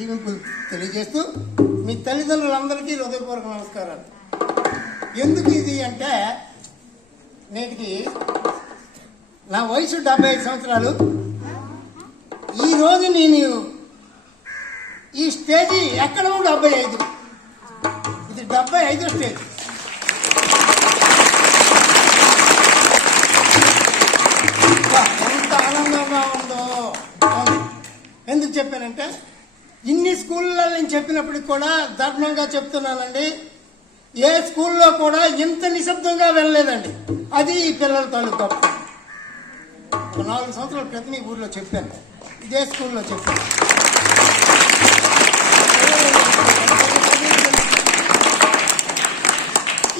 దీవింపులు తెలియజేస్తూ మీ తల్లిదండ్రులందరికీ హృదయపూర్వక నమస్కారాలు. ఎందుకు ఇది అంటే నేటికి నా వయసు డెబ్బై ఐదు సంవత్సరాలు. ఈ రోజు నేను ఈ స్టేజీ ఎక్కడ డెబ్బై ఐదు. ఇది డెబ్బై ఐదో స్టేజ్. ఎంత ఆనందంగా ఉందో. ఎందుకు చెప్పానంటే ఇన్ని స్కూళ్ళలో నేను చెప్పినప్పటికి కూడా ధర్మంగా చెప్తున్నానండి. ఏ స్కూల్లో కూడా ఇంత నిశ్శబ్దంగా వెళ్ళలేదండి. అది ఈ పిల్లల తాలూకు తప్ప. ఒక నాలుగు సంవత్సరాల క్రితం ఈ ఊర్లో చెప్పాను. ఇదే స్కూల్లో చెప్పాను.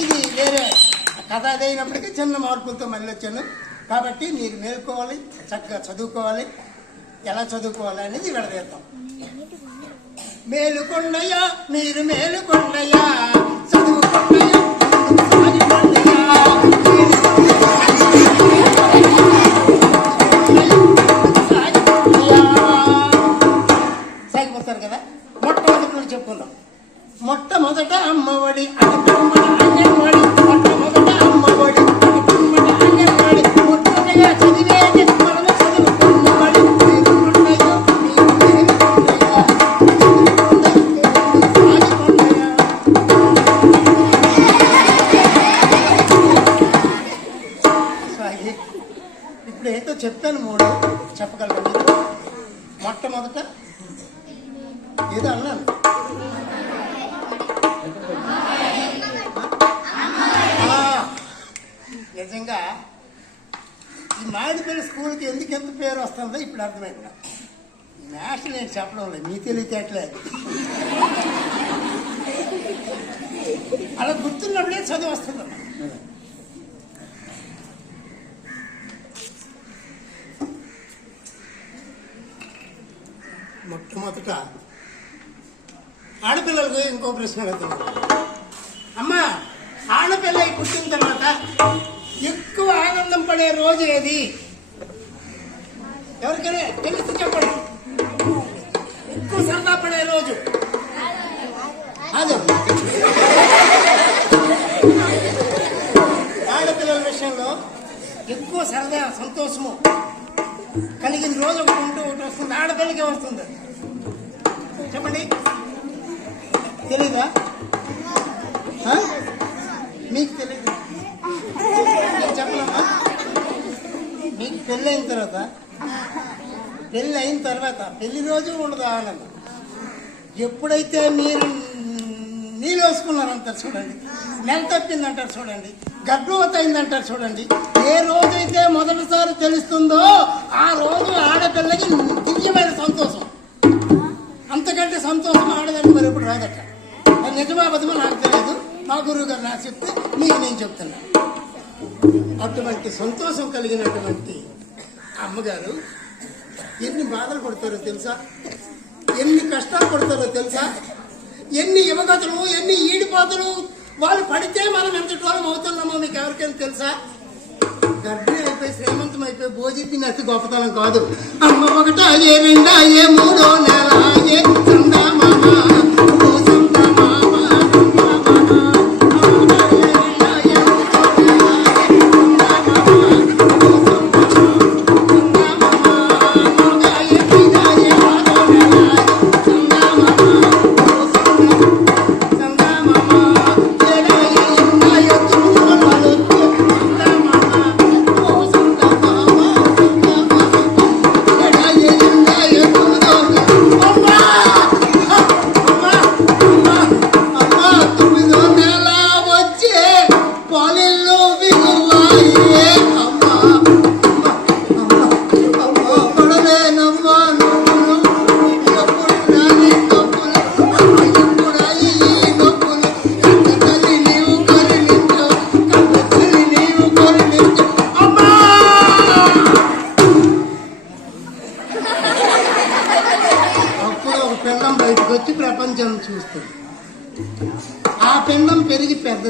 ఇది వేరే కథ అదైనప్పటికీ చిన్న మార్పులతో మళ్ళీ వచ్చాను కాబట్టి మీరు మేలుకోవాలి చక్కగా చదువుకోవాలి. ఎలా చదువుకోవాలి అనేది విడదీద్దాం. మేలుకొండయ్యా మీరు మేలుకొండయ్యా. చదువుకొండయ్యా సాగిపోతారు కదా? మొట్టమొదటి నుండి చెప్పుకుందాం. మొట్టమొదట అమ్మఒడి చెప్పాను మూడు చెప్పగలను మొట్టమొదట ఏదో అన్నాను. నిజంగా ఈ మామిడిపల్లి స్కూల్కి ఎందుకు ఎంత పేరు వస్తుందో ఇప్పుడు అర్థమైంది. నాకు. మ్యాథ్స్ నేను చెప్పడం లేదు మీ తెలియతేటలే అలా గుర్తున్నప్పుడే చదువు వస్తుంది. మొట్టమొదట ఆడపిల్లలకు ఇంకో ప్రశ్న అడుగుతున్నాను అమ్మా ఆడపిల్ల పుట్టిన తర్వాత ఎక్కువ ఆనందం పడే రోజు ఏది? ఎవరికైనా తెలిసి చెప్పండి. ఎక్కువ సరదా పడే రోజు. అదే ఆడపిల్లల విషయంలో ఎక్కువ సరదా సంతోషము. కలిగిన రోజు ఒకటి ఉంటూ ఒకటి వస్తుంది. ఆడపిల్లకే వస్తుంది. చెప్పండి. తెలీదా? మీకు తెలీదు? నేను మీకు పెళ్ళి అయిన తర్వాత పెళ్ళి అయిన తర్వాత పెళ్ళి రోజు ఉండదు ఆనందం. ఎప్పుడైతే మీరు నీళ్ళు వేసుకున్నారంటారు చూడండి నెల తప్పిందంటారు చూడండి. గర్భవతయిందంటారు చూడండి. ఏ రోజైతే మొదటిసారి తెలుస్తుందో ఆ రోజు ఆడపిల్లకి దివ్యమైన సంతోషం. అంతకంటే సంతోషం ఆడదని మరి ఇప్పుడు రాదట. నిజమా అబద్ధమో నాకు తెలియదు. మా గురువు గారు నాకు చెప్తే మీకు నేను చెప్తున్నా. అటువంటి సంతోషం కలిగినటువంటి అమ్మగారు ఎన్ని బాధలు పడతారో తెలుసా? ఎన్ని కష్టాలు పడతారో తెలుసా? ఎన్ని యువగతులు ఎన్ని ఈడిపోతలు వాళ్ళు పడితే మనం ఎంత దూరం అవుతున్నామో మీకు ఎవరికైనా తెలుసా? గర్భిణి అయిపోయి శ్రీమంతం అయిపోయి భోజి తినేసి గొప్పతనం కాదు. అమ్మ ఒకట ఏ రెండా ఏ మూడో నెల ఏ చందమామ, ఓ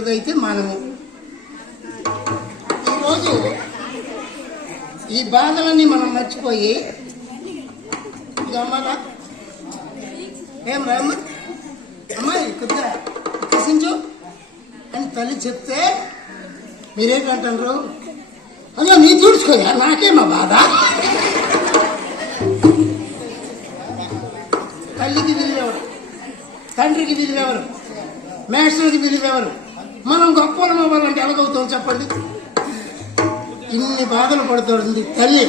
పెద్దదైతే మనము. ఈరోజు ఈ బాధలన్నీ మనం మర్చిపోయి గమ్మన ఏం రామ్మ అమ్మాయి కొద్దిగా కసించు అని తల్లి చెప్తే మీరేంటంటారు అలా నీ చూసుకోయా నాకేమా బాధ. తల్లికి విలువెవరు తండ్రికి విలువెవరు మేస్టర్కి విలువెవరు మనం గొప్పలం అవ్వాలంటే ఎలాగవుతాం చెప్పండి? ఇన్ని బాధలు పడుతుంది తల్లి.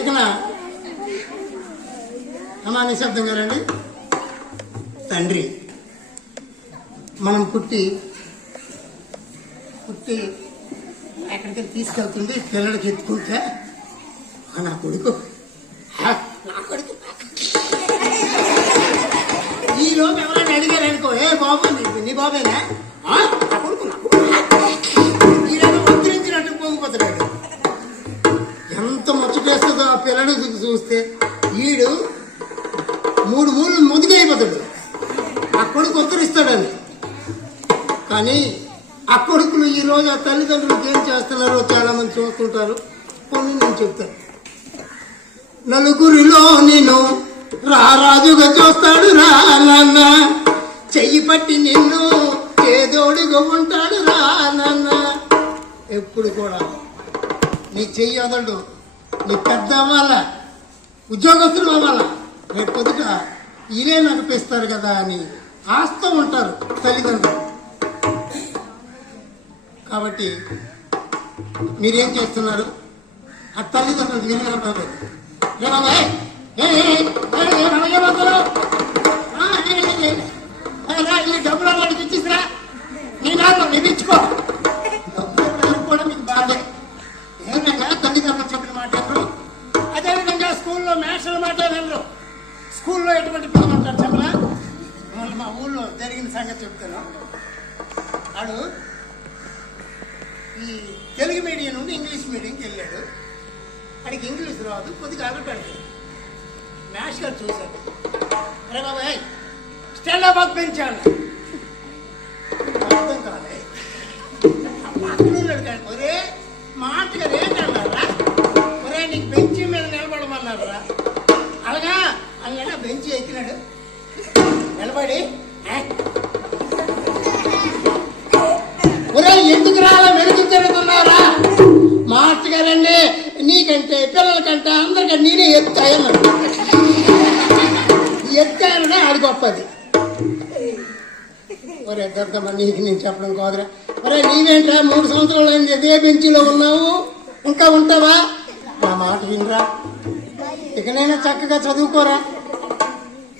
ఇక అమ్మా నిశ్శబ్దం గారండి తండ్రి మనం పుట్టి పుట్టి ఎక్కడికి తీసుకెళ్తుంది పిల్లలకి ఎత్తుకుంటే ఆ, నా కొడుకు నా కొడుకు. ఈ లోపు ఎవరైనా అడిగారు అనుకో ఏ బాబు నీ బాబేనా? ఎంత ముచ్చటేస్తుందో ఆ పిల్లడు చూస్తే ఈడు మూడు మూడు ముదిగైపోతాడు ఆ కొడుకు ఉత్తరిస్తాడని. కానీ ఆ కొడుకులు ఆ తల్లిదండ్రులకు ఏం చేస్తున్నారో చాలామంది చూస్తుంటారు. కొన్ని నేను చెప్తాను. నలుగురిలో నేను రారాజుగా చూస్తాడు రా నాన్న. చెయ్యి పట్టి నిన్ను ఏదోడుగా ఉంటాడు రా నాన్న. ఎప్పుడు కూడా నీ చెయ్యి వదలడు నీ పెద్ద అవ్వాలా ఉద్యోగస్తులు అవ్వాలా రేపు పొద్దుట ఇదే నడిపిస్తారు కదా అని ఆస్తూ ఉంటారు తల్లిదండ్రులు కాబట్టి మీరేం చేస్తున్నారు ఆ తల్లిదండ్రులు వినగలరు ఈ డబ్బులు వాడికి ఇచ్చిరా నీ నాన్న నిధించుకో ఏమైనా తల్లిదండ్రులు చెప్పిన మాట అదేవిధంగా స్కూల్లో మేషల మాట స్కూల్లో ఎటువంటి పిల్లలు ఉంటారు చెప్పరా? మొన్న మా ఊళ్ళో జరిగిన సంగతి చెప్తాను. వాడు ఈ తెలుగు మీడియం నుండి ఇంగ్లీష్ మీడియంకి వెళ్ళాడు. వాడికి ఇంగ్లీష్ రాదు కొద్దిగా అలపెడతాడు మ్యాష్ గారు చూశాడు అరే బాబాయ్ స్టాండ్ అప్ పెంచాడు నిలబడి. ఒరే ఎందుకు రాలా మెరుగు తిరుగుతున్నారా మాస్టర్ గారండి నీకంటే పిల్లలకంటే అందరికంటే నేనే ఎత్తాయన్నాడు ఎత్తాననే అది గొప్పది. ఒరే దొరకమ్మ నీకు నేను చెప్పడం కోదరా. ఒరే నీవేంట్రా మూడు సంవత్సరాలు అయింది ఇదే బెంచిలో ఉన్నావు? ఇంకా ఉంటావా? నా మాట వినరా? ఇకనైనా చక్కగా చదువుకోరా?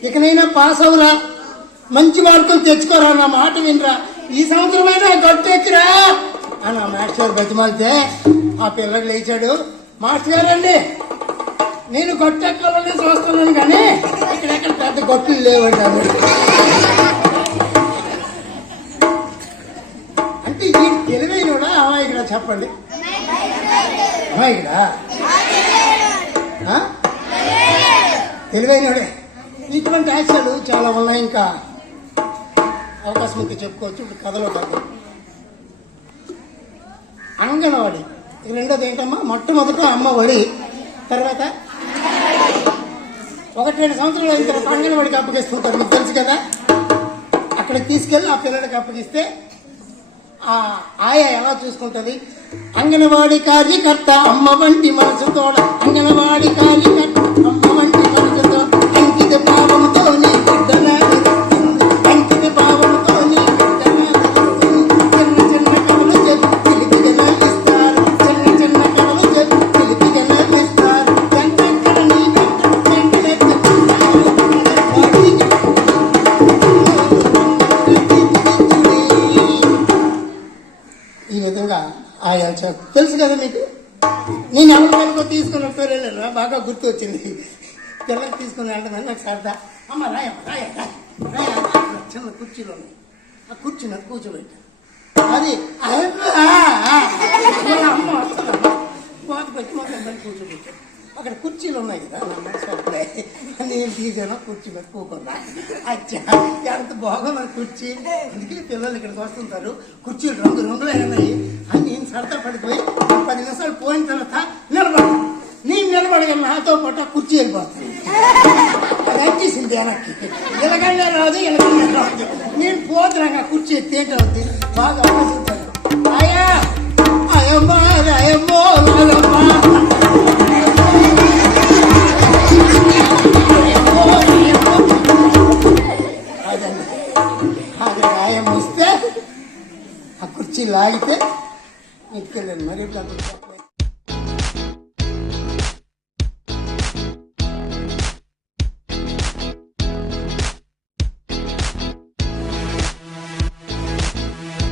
ఇకనైనా పాస్ అవురా? మంచి మార్కులు తెచ్చుకోరా నా మాట వినరా. ఈ సంవత్సరమైనా గట్టెక్కిరా అని ఆ మాస్టర్ బతిమాలితే ఆ పిల్లడు లేచాడు. మాస్టర్ గారండి నేను గట్టెక్కాలని చూస్తున్నాను కానీ ఇక్కడెక్కడ పెద్ద గొట్టులు లేవంటాను అంటే ఈ తెలివైనడా? అమాయకుడా చెప్పండి. అమాయకుడా ఇక్కడ. తెలివైనడే. ఇటువంటి యాక్షన్ చాలా ఉన్నాయి ఇంకా. అవకాశం ఉంటే చెప్పుకోవచ్చు ఇప్పుడు కథలో కాదు అంగనవాడి. ఇది రెండోది ఏంటమ్మా? మొట్టమొదట అమ్మ ఒడి తర్వాత ఒకటి రెండు సంవత్సరాలు అయిన తర్వాత అంగన్వాడికి అప్పగిస్తుంటారు మీకు తెలుసు కదా? అక్కడికి తీసుకెళ్ళి ఆ పిల్లడికి అప్పగిస్తే ఆ ఆయా ఎలా చూసుకుంటుంది? అంగన్వాడి కార్యకర్త అమ్మ వంటి మనసుతో అంగన్వాడి కార్యకర్త తెలుసు కదా మీకు? నేను ఎవరి పనికో తీసుకుని పేరు వెళ్ళాను బాగా గుర్తు వచ్చింది పిల్లలు తీసుకుని వెళ్ళడం నాకు సరదా అమ్మ రాయ రాయ, రాయ చిన్న కుర్చీలో ఉన్నాయి ఆ కుర్చీ నాకు కూర్చోబెట్ట. అది అమ్మ వస్తుందమ్మ పోత పెట్టి మొత్తం కూర్చోబెట్టాను అక్కడ కుర్చీలు ఉన్నాయి కదా నా మనసు అప్పుడే నేను తీసాను కుర్చీ మీద కూకున్నా. అచ్చా ఎంత బాగుంది కుర్చీ. అందుకే పిల్లలు ఇక్కడికి వస్తుంటారు. కుర్చీలు రంగు రంగులే ఉన్నాయి. అని నేను సరదా పడిపోయి పది నిమిషాలు పోయిన తర్వాత నిలబడ నేను నిలబడగా నాతో పాటు కుర్చీ వెళ్ళిపోతాను అది వచ్చేసింది వెనక్కి. ఇలాగంటే రాదు ఇలాగంటే రాదు. నేను పోతున్నా కుర్చీ ఎత్తేంటి అవుతుంది బాగా ఆలోచించాను అయ్యా అయ్యమ్మ అయ్యమ్మో రాజమ్మ రాయం వస్తే ఆ లాగితే మరి ఇట్లా